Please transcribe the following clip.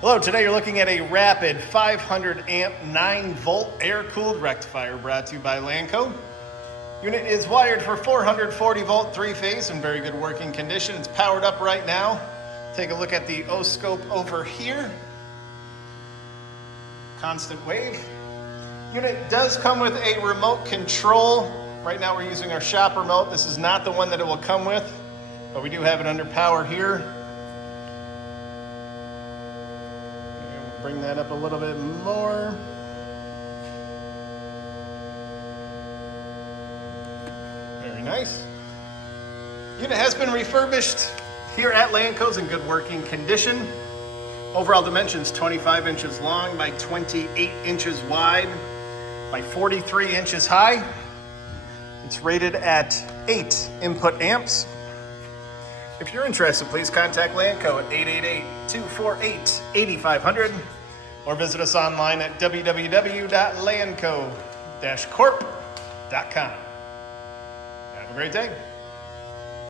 Hello, today you're looking at a rapid 500 amp 9 volt air-cooled rectifier brought to you by Lanco. Unit is wired for 440 volt 3-phase in very good working condition. It's powered up right now. Take a look at the O-scope over here. Constant wave. Unit does come with a remote control. Right now we're using our shop remote. This is not the one that it will come with, but we do have it under power here. Bring that up a little bit more. Very nice. Unit has been refurbished here at Lanco's in good working condition. Overall dimensions 25 inches long by 28 inches wide by 43 inches high. It's rated at 8 input amps. If you're interested, please contact Lanco at 888-248-8500 or visit us online at www.lanco-corp.com. Have a great day.